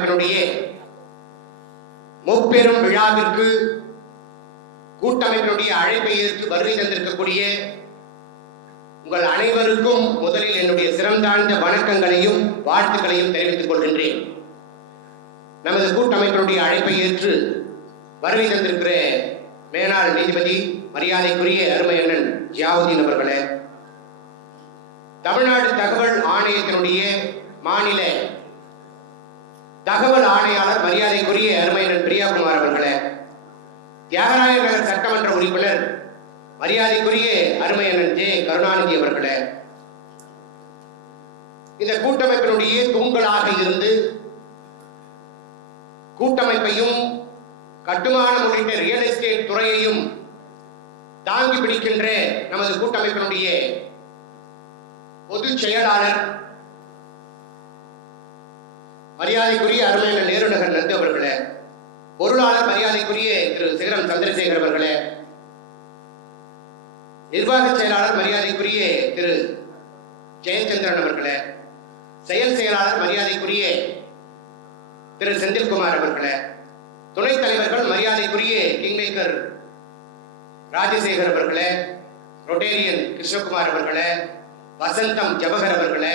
கூட்டமைப்பினுடைய முப்பெரும் விழாவிற்கு கூட்டமைப்பினுடைய அழைப்பை ஏற்று வருகை தந்திருக்கக்கூடிய உங்கள் அனைவருக்கும் முதலில் என்னுடைய சிறந்தாழ்ந்த வணக்கங்களையும் வாழ்த்துக்களையும் தெரிவித்துக் கொள்கின்றேன். நமது கூட்டமைப்பினுடைய அழைப்பை ஏற்று வருகை தந்திருக்கிற மேனாள் நீதிபதி மரியாதைக்குரிய அருமை அண்ணன் ஜியாவுதீன் அவர்களே தமிழ்நாடு தகவல் ஆணையத்தினுடைய மாநில தகவல் ஆணையாளர் மரியாதைக்குரிய அருமையரன் பிரியாகுமார் அவர்களே தியாகராய நகர் சட்டமன்ற உறுப்பினர் மரியாதைக்குரிய அருமையனன் ஜே கருணாநிதி அவர்களே இந்த கூட்டமைப்பினுடைய தூண்களாக இருந்து கூட்டமைப்பையும் கட்டுமானம் உள்ளிட்ட ரியல் எஸ்டேட் துறையையும் தாங்கி பிடிக்கின்ற நமது கூட்டமைப்பினுடைய பொதுச் செயலாளர் மரியாதைக்குரிய அருமையான நேருநகர் நந்து அவர்களே பொருளாளர் மரியாதைக்குரிய திரு சிகரம் சந்திரசேகர் அவர்களே நிர்வாக செயலாளர் மரியாதைக்குரிய திரு ஜெயச்சந்திரன் அவர்களே செயல் செயலாளர் மரியாதைக்குரிய திரு செந்தில்குமார் அவர்களே துணைத் தலைவர்கள் மரியாதைக்குரிய கிங்மேக்கர் ராஜசேகர் அவர்களே ரொட்டேரியன் கிருஷ்ணகுமார் அவர்களே வசந்தம் ஜவஹர் அவர்களே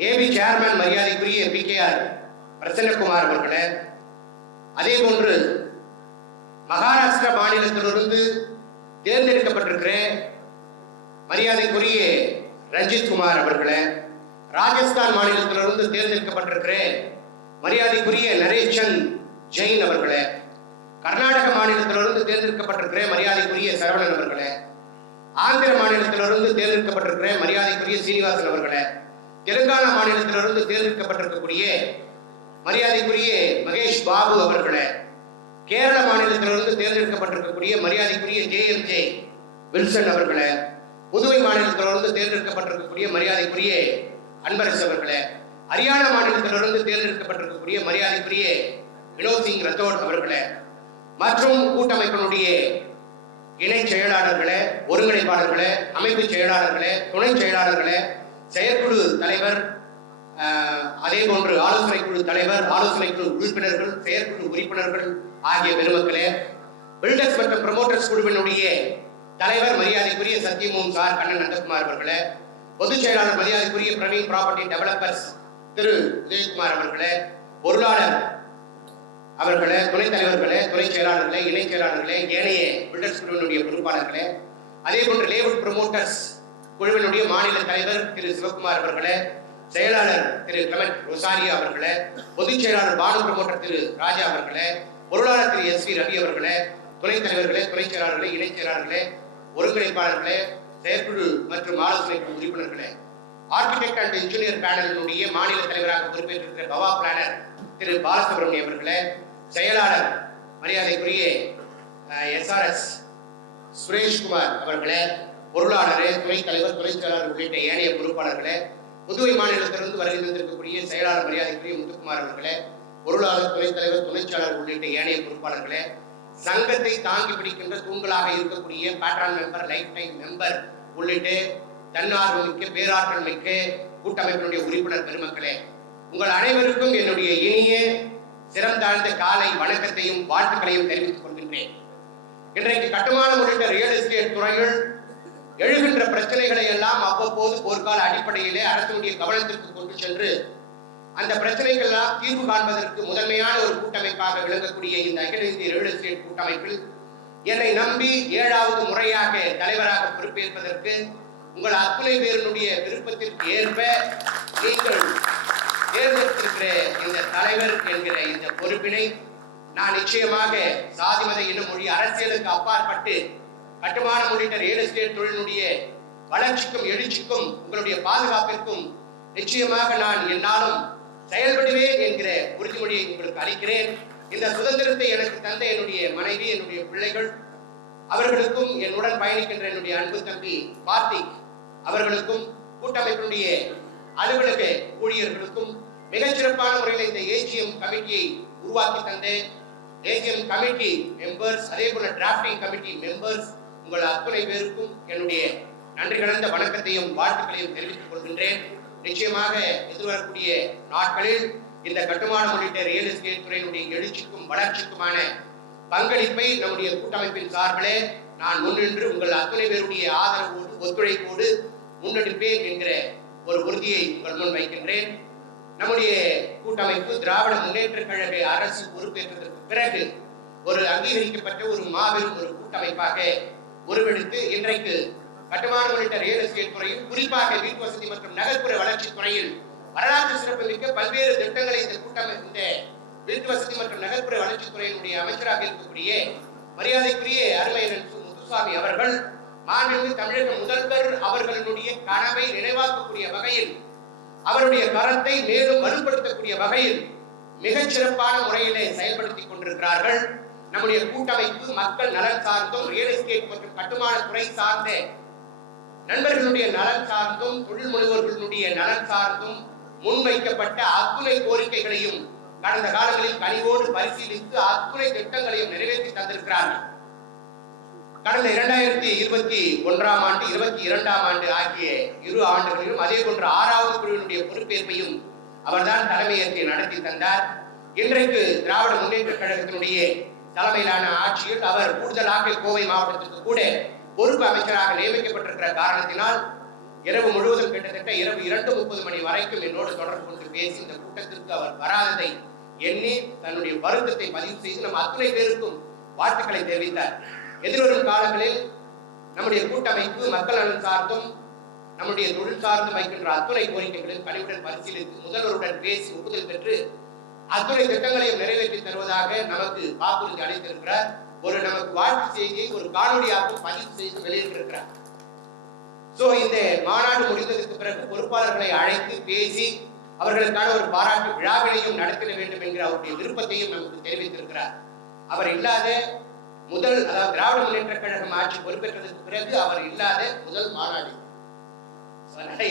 ஏபி சேர்மன் மரியாதைக்குரிய பி கே ஆர் பிரசன்னகுமார் அவர்களே அதே போன்று மகாராஷ்டிரா மாநிலத்திலிருந்து தேர்ந்தெடுக்கப்பட்டிருக்கிற மரியாதைக்குரிய ரஞ்சித் குமார் அவர்களே ராஜஸ்தான் மாநிலத்திலிருந்து தேர்ந்தெடுக்கப்பட்டிருக்கிற மரியாதைக்குரிய நரேச்சந்த் ஜெயின் அவர்களே கர்நாடக மாநிலத்திலிருந்து தேர்ந்தெடுக்கப்பட்டிருக்கிற மரியாதைக்குரிய சரவணன் அவர்களே ஆந்திர மாநிலத்திலிருந்து தேர்ந்தெடுக்கப்பட்டிருக்கிற மரியாதைக்குரிய சீனிவாசன் அவர்களே தெலுங்கானா மாநிலத்திலிருந்து தேர்ந்தெடுக்கப்பட்டிருக்கக்கூடிய மரியாதைக்குரிய மகேஷ் பாபு அவர்களே கேரள மாநிலத்திலிருந்து தேர்ந்தெடுக்கப்பட்டிருக்கக்கூடிய மரியாதைக்குரிய ஜே எம் ஜே வில்சன் அவர்களே புதுவை மாநிலத்திலிருந்து தேர்ந்தெடுக்கப்பட்டிருக்கக்கூடிய மரியாதைக்குரிய அன்பரசு அவர்களே ஹரியானா மாநிலத்திலிருந்து தேர்ந்தெடுக்கப்பட்டிருக்கக்கூடிய மரியாதைக்குரிய வினோத் சிங் ரத்தோட் அவர்களே மற்றும் கூட்டமைப்பினுடைய இணை செயலாளர்களே ஒருங்கிணைப்பாளர்களே அமைப்பு செயலாளர்களே துணை செயலாளர்களே செயற்குழு தலைவர் அதே போன்று ஆலோசனை குழு தலைவர் ஆலோசனை குழு உறுப்பினர்கள் செயற்குழு உறுப்பினர்கள் ஆகிய பெருமக்களே பில்டர்ஸ் மற்றும் ப்ரமோட்டர்ஸ் குழுவினுடைய தலைவர் மரியாதைக்குரிய சத்தியமோகன் சார் கண்ணன் நந்தகுமார் அவர்களே பொதுச் செயலாளர் மரியாதைக்குரிய பிரவீன் ப்ராப்பர்ட்டி டெவலப்பர்ஸ் திரு உதயகுமார் அவர்களே பொருளாளர் அவர்களே துணைத் தலைவர்களே துணை செயலாளர்களே இணை செயலாளர்களே ஏனைய பில்டர்ஸ் குழுவினுடைய பொறுப்பாளர்களே அதே போன்று லேவுட் ப்ரமோட்டர்ஸ் குழுவினுடைய மாநில தலைவர் திரு சிவகுமார் அவர்களே செயலாளர் திரு கிளமெண்ட் ரொசாரியா அவர்களே பொதுச் செயலாளர் பானு திரு ராஜா அவர்களே பொருளாளர் திரு எஸ் வி ரவி அவர்களே துணைத் தலைவர்களே துணை செயலாளர்களே இணைச் செயலாளர்களே ஒருங்கிணைப்பாளர்களே செயற்குழு மற்றும் ஆலோசனை குழு உறுப்பினர்களே ஆர்கிடெக்ட் அண்ட் இன்ஜினியர் பேனலினுடைய மாநில தலைவராக பொறுப்பேற்றிருக்கிற பவா பிளானர் திரு பாலசுப்ரமணியம் அவர்களே செயலாளர் மரியாதைக்குரிய எஸ்ஆர்எஸ் சுரேஷ்குமார் அவர்களே பொருளாளரே துணைத் தலைவர் துறை செயலாளர் உள்ளிட்ட ஏனைய பொறுப்பாளர்களே புதுவை மாநிலத்திலிருந்து வருகை தந்திருக்கக்கூடிய செயலாளர் மரியாதைக்குரிய முத்துக்குமார் அவர்களே பொருளாளர் துறை தலைவர் துணைச் செயலாளர் உள்ளிட்ட ஏனைய பொறுப்பாளர்களே சங்கத்தை தாங்கி பிடிக்கின்ற தூண்களாக இருக்கக்கூடிய patron member life time member உள்ளிட்டு தன்னார்வம் மிக்க பேராற்றல் மிக்க கூட்டமைப்பினுடைய உறுப்பினர் பெருமக்களே உங்கள் அனைவருக்கும் என்னுடைய இனிய சிறந்தாழ்ந்த காலை வணக்கத்தையும் வாழ்த்துக்களையும் தெரிவித்துக் கொள்கின்றேன். இன்றைக்கு கட்டுமானம் உள்ளிட்ட ரியல் எஸ்டேட் துறைகள் எழுகின்ற பிரச்சனைகளை எல்லாம் அவ்வப்போது போர்க்கால அடிப்படையிலே அரசுடைய கவனத்திற்கு கொண்டு சென்று அந்த பிரச்சனைகள்லாம் தீர்வு காண்பதற்கு முதன்மையான ஒரு கூட்டமைப்பாக விளங்கக்கூடிய இந்த அகில இந்திய ரியல் எஸ்டேட் கூட்டமைப்பில் என்னை நம்பி ஏழாவது முறையாக தலைவராக பொறுப்பேற்பதற்கு உங்கள் அத்துணை பேரனுடைய விருப்பத்திற்கு ஏற்ப நீங்கள் தேர்ந்தெடுத்திருக்கிற இந்த தலைவர் என்கிற இந்த பொறுப்பினை நான் நிச்சயமாக சாதிமத இன்னும் மொழி அரசியலுக்கு அப்பாற்பட்டு கட்டுமானம் உள்ளிட்ட ரியல் எஸ்டேட் தொழிலினுடைய வளர்ச்சிக்கும் எழுச்சிக்கும் உங்களுடைய பாதுகாப்பிற்கும் நிச்சயமாக நான் என்னாலும் செயல்படுவேன் என்கிற உறுதிமொழியை உங்களுக்கு அளிக்கிறேன். இந்த சுதந்திரத்தை எனக்கு தந்த என்னுடைய மனைவி என்னுடைய பிள்ளைகள் அவர்களுக்கும் என்னுடன் பயணிக்கின்ற என்னுடைய அன்பு தம்பி கார்த்திக் அவர்களுக்கும் கூட்டமைப்பினுடைய அலுவலக ஊழியர்களுக்கும் மிகச்சிறப்பான முறையில் இந்த ஏஜிஎம் கமிட்டியை உருவாக்கி தந்த ஏஜிஎம் கமிட்டி மெம்பர்ஸ் அதே போல டிராப்டிங் கமிட்டி மெம்பர்ஸ் உங்கள் அத்தனை பேருக்கும் என்னுடைய நன்றி கலந்த வணக்கத்தையும் வாழ்த்துக்களையும் தெரிவித்துக் கொள்கின்றேன். நிச்சயமாக எதிர்வரக்கூடிய நாட்களில் இந்த கட்டுமானம் உள்ளிட்ட ரியல் எஸ்டேட் துறையினுடைய எழுச்சிக்கும் வளர்ச்சிக்குமான பங்களிப்பை நம்முடைய கூட்டமைப்பின் சார்பிலே நான் முன்னின்று உங்கள் அத்தனை பேருடைய ஆதரவோடு ஒத்துழைப்போடு முன்னெடுப்பேன் என்கிற ஒரு உறுதியை உங்கள் முன் வைக்கின்றேன். நம்முடைய கூட்டமைப்பு திராவிட முன்னேற்ற கழக அரசு பொறுப்பேற்றதற்கு பிறகு ஒரு அங்கீகரிக்கப்பட்ட ஒரு மாபெரும் ஒரு கூட்டமைப்பாக உருவெடுத்து இன்றைக்கு கட்டுமான உள்ளிட்ட ரியல் எஸ்டேட் துறையும் குறிப்பாக வீட்டு வசதி மற்றும் நகர்ப்புற வளர்ச்சி துறையில் வரலாற்று சிறப்புமிக்க பல்வேறு திட்டங்களை இந்த கூட்டம் இந்த வீட்டு வசதி மற்றும் நகர்ப்புற வளர்ச்சி துறையினுடைய அமைச்சராக இருக்கக்கூடிய மரியாதைக்குரிய அருமையன் முத்துசாமி அவர்கள் மாண்புமிகு தமிழக முதல்வர் அவர்களுடைய கனவை நினைவாக்கக்கூடிய வகையில் அவருடைய கரத்தை மேலும் வலுப்படுத்தக்கூடிய வகையில் மிகச் சிறப்பான முறையிலே செயல்படுத்திக் கொண்டிருக்கிறார்கள். நம்முடைய கூட்டமைப்பு மக்கள் நலன் சார்ந்தும் ரியல் எஸ்டேட் மற்றும் கட்டுமான துறை சார்ந்த நண்பர்களுடைய நலன் சார்ந்தும் தொழில் முனைவோர்களுடைய நலன் சார்ந்தும் முன்வைக்கப்பட்ட அத்துணை கோரிக்கைகளையும் கடந்த காலங்களில் கனிவோடு பரிசீலித்து அத்துணை திட்டங்களையும் நிறைவேற்றி தந்திருக்கிறார்கள். கடந்த இரண்டாயிரத்தி இருபத்தி ஒன்றாம் ஆண்டு இருபத்தி இரண்டாம் ஆண்டு ஆகிய இரு ஆண்டுகளிலும் அதே போன்று ஆறாவது குழுவினுடைய பொறுப்பேற்பையும் அவர்தான் தலைமையேற்று நடத்தி தந்தார். இன்றைக்கு திராவிட முன்னேற்ற கழகத்தினுடைய தலைமையிலான ஆட்சியில் அவர் கூடுதலாக கோவை மாவட்டத்திற்கு கூட பொறுப்பு அமைச்சராக நியமிக்கப்பட்டிருக்கிற காரணத்தினால் இரவு முழுவதும் கிட்டத்தட்ட இரவு இரண்டு முப்பது மணி வரைக்கும் என்னோடு தொடர்பு கொண்டு பேசி இந்த கூட்டத்திற்கு அவர் வராததை எண்ணி தன்னுடைய வருத்தத்தை பதிவு செய்து நம் அத்துணை பேருக்கும் வாழ்த்துக்களை தெரிவித்தார். எதிர்வரும் காலங்களில் நம்முடைய கூட்டமைப்பு மக்கள் நலன் சார்ந்தும் நம்முடைய தொழில் சார்ந்தும் வைக்கின்ற அத்துணை கோரிக்கைகளில் கனிவுடன் பரிசீலித்து முதல்வருடன் பேசி ஒப்புதல் பெற்று அத்துறை திட்டங்களையும் நிறைவேற்றி தருவதாக நமக்கு வாக்குறுதி அளித்திருக்கிறார் ஒரு நமக்கு வாழ்த்து செய்தியை ஒரு காணொலியாக பதிவு செய்து வெளியிட்டிருக்கிறார். சோ இந்த மாநாடு முடிந்ததற்கு பிறகு பொறுப்பாளர்களை அழைத்து பேசி அவர்களுக்கான ஒரு பாராட்டு விழாவினையும் நடத்திட வேண்டும் என்கிற அவருடைய விருப்பத்தையும் நமக்கு தெரிவித்திருக்கிறார். அவர் இல்லாத முதல் அதாவது திராவிட முன்னேற்ற கழகம் ஆட்சி பொறுப்பேற்றதற்கு பிறகு அவர் இல்லாத முதல் மாநாடு.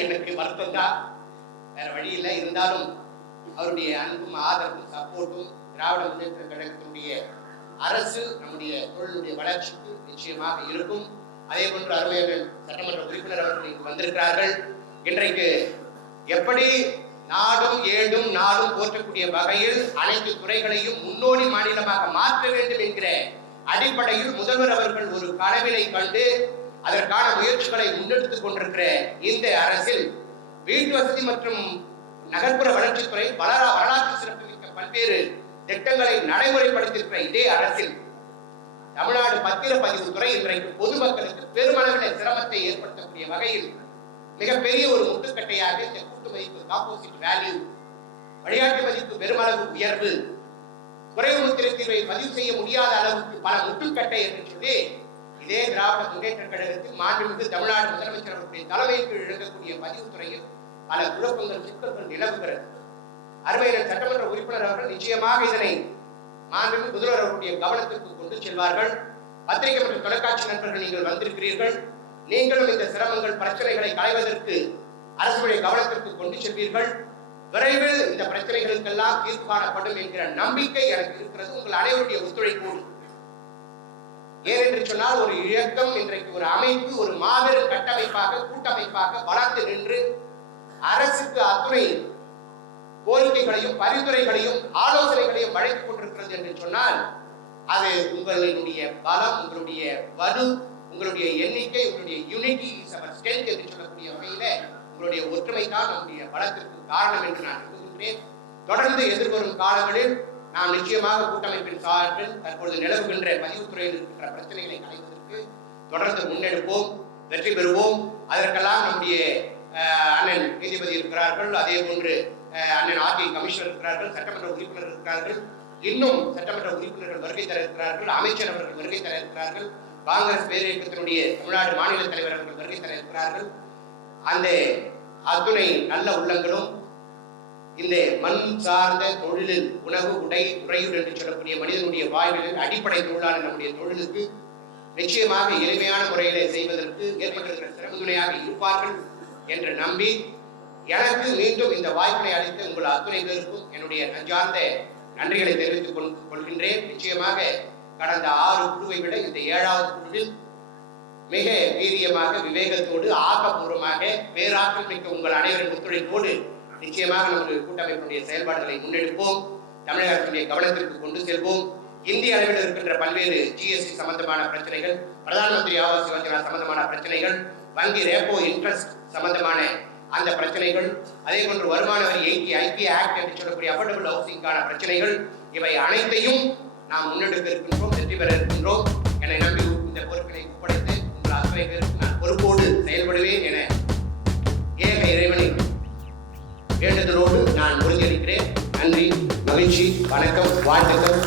எனக்கு வருத்தம் தான். வேற வழி இல்லை. இருந்தாலும் அவருடைய அன்பும் ஆதரவும் சப்போர்ட்டும் திராவிட முன்னேற்ற கழகத்தினுடைய அரசு நம்முடைய தொழிலுடைய வளர்ச்சிக்கு நிச்சயமாக இருக்கும். அதே போன்று அருமையர்கள் சட்டமன்ற உறுப்பினர் அவர்கள் இங்கு வந்திருக்கிறார்கள். இன்றைக்கு எப்படி நாடும் ஏடும் நாடும் போற்றக்கூடிய வகையில் அனைத்து துறைகளையும் முன்னோடி மாநிலமாக மாற்ற வேண்டும் என்கிற அடிப்படையில் முதல்வர் அவர்கள் ஒரு கனவினை கண்டு அதற்கான முயற்சிகளை முன்னெடுத்துக் கொண்டிருக்கிற இந்த அரசில் வீட்டு வசதி மற்றும் நகர்ப்புற வளர்ச்சித்துறை வளர வரலாற்று சிறப்புமிக்க பல்வேறு திட்டங்களை நடைமுறைப்படுத்தியிருக்கிற இதே அரசில் தமிழ்நாடு பத்திரப்பதிவு துறை இன்றைக்கு பொதுமக்களுக்கு பெருமளவில் சிரமத்தை ஏற்படுத்தக்கூடிய வகையில் மிகப்பெரிய ஒரு முட்டுக்கட்டையாக இந்த கூட்டு மதிப்பு காம்போசிட் வேல்யூ வழிகாட்டு மதிப்பு பெருமளவு உயர்வு குறைவு முத்திரை தீர்வை பதிவு செய்ய முடியாத அளவுக்கு பல முட்டுக்கட்டை என்று சொல்லி இதே திராவிட முன்னேற்ற கழகத்தில் மாண்புமிகு தமிழ்நாடு முதலமைச்சர் அவர்களுடைய தலைமையின் கீழ் இழங்கக்கூடிய பதிவுத்துறையில் பல குழப்பங்கள் சிக்கல்கள் நிலவுகிறது அருமையினர் சட்டமன்ற உறுப்பினர் அவர்கள் நிச்சயமாக இதனை மாண்புமிகு முதல்வர் அவருடைய கவனத்திற்கு கொண்டு செல்வார்கள். பத்திரிகை மற்றும் தொலைக்காட்சி நண்பர்கள் நீங்கள் வந்திருக்கிறீர்கள். நீங்களும் இந்த சிரமங்கள் பிரச்சனைகளை களைவதற்கு அரசுடைய கவனத்திற்கு கொண்டு செல்வீர்கள். விரைவில் இந்த பிரச்சனைகளுக்கெல்லாம் தீர்வு காணப்படும் என்கிற நம்பிக்கை எனக்கு இருக்கிறது. உங்கள் அனைவருடைய ஒத்துழைப்பு ஏனென்று சொன்னால் ஒரு இயக்கம் இன்றைக்கு ஒரு அமைப்பு ஒரு மாபெரும் கட்டமைப்பாக கூட்டமைப்பாக வளர்ந்து நின்று அரசுக்கு அத்துறை கோரிக்கைகளையும் பரிந்துரைகளையும் ஆலோசனைகளையும் வழங்கிக் கொண்டிருக்கிறது என்று சொன்னால் அது உங்களுடைய பலம் உங்களுடைய வலு உங்களுடைய எண்ணிக்கை உங்களுடைய யூனிட்டி இஸ் அவர் ஸ்ட்ரென்த் என்று சொல்லக்கூடிய வகையில உங்களுடைய ஒற்றுமை தான் நம்முடைய பலத்திற்கு காரணம் என்று நான் நம்புகின்றேன். தொடர்ந்து எதிர்வரும் காலங்களில் நாம் நிச்சயமாக கூட்டமைப்பின் சார்பில் தற்பொழுது நிலவுகின்ற பதிவுத்துறையில் இருக்கின்ற பிரச்சனைகளை களைவதற்கு தொடர்ந்து முன்னெடுப்போம் வெற்றி பெறுவோம். அதற்கெல்லாம் நம்முடைய அண்ணன் நீதிபதி இருக்கிறார்கள் அதே போன்று அண்ணன் ஆர்டி கமிஷனர் இருக்கிறார்கள் சட்டமன்ற உறுப்பினர் இருக்கிறார்கள். இன்னும் சட்டமன்ற உறுப்பினர்கள் வருகை தர இருக்கிறார்கள் அமைச்சர் அவர்கள் வருகை தர இருக்கிறார்கள். காங்கிரஸ் பேரியக்கத்தினுடைய தமிழ்நாடு மாநில தலைவர் அவர்கள் வருகை தர இருக்கிறார்கள். அந்த அத்துணை நல்ல உள்ளங்களும் இந்த மண் சார்ந்த தொழிலில் உணவு உடை உறையுடன் என்று சொல்லக்கூடிய மனிதனுடைய வாழ்வில் அடிப்படை தொழிலான நம்முடைய தொழிலுக்கு நிச்சயமாக எளிமையான முறையிலே செய்வதற்கு ஏற்பட்டிருக்கிற சிறப்புதுணையாக இருப்பார்கள். என்று நம்பி எனக்கு மீண்டும் இந்த வாய்ப்பினை அளித்த உங்கள் அத்துணை பேருக்கும் என்னுடைய நஞ்சார்ந்த நன்றிகளை தெரிவித்துக் கொள்- கொள்கின்றேன். நிச்சயமாக கடந்த ஆறு குழுவை விட இந்த ஏழாவது குழுவில் மிக வீரியமாக விவேகத்தோடு ஆக்கப்பூர்வமாக பேராற்றல் மிக்க உங்கள் அனைவரின் ஒத்துழைப்போடு நிச்சயமாக நமது கூட்டமைப்பினுடைய செயல்பாடுகளை முன்னெடுப்போம். தமிழக அரசுடைய கவனத்திற்கு கொண்டு செல்வோம். இந்திய அளவில் இருக்கின்ற பல்வேறு ஜிஎஸ்டி சம்பந்தமான பிரச்சனைகள் பிரதான் மந்திரி ஆவாஸ் யோஜனா சம்பந்தமான பிரச்சனைகள் வங்கி ரேப்போ இன்ட்ரெஸ்ட் சம்பந்தமான அந்த பிரச்சனைகள் அதே போன்று வருமான வரி எயிட்டி ஐபி ஆக்ட் என்று சொல்லக்கூடிய அஃபோர்டபுள் ஹவுசிங்கான பிரச்சனைகள் இவை அனைத்தையும் நாம் முன்னெடுக்க இருக்கின்றோம் வெற்றி பெற இருக்கின்றோம் என்னை நம்பி இந்த பொறுப்பினை ஒப்படைத்து உங்கள் அத்தனை பேருக்கு நான் பொறுப்போடு செயல்படுவேன் என ஏக இறைவனை வேண்டுதலோடு நான் உறுதியளிக்கிறேன் நன்றி மகிழ்ச்சி வணக்கம் வாழ்த்துக்கள்.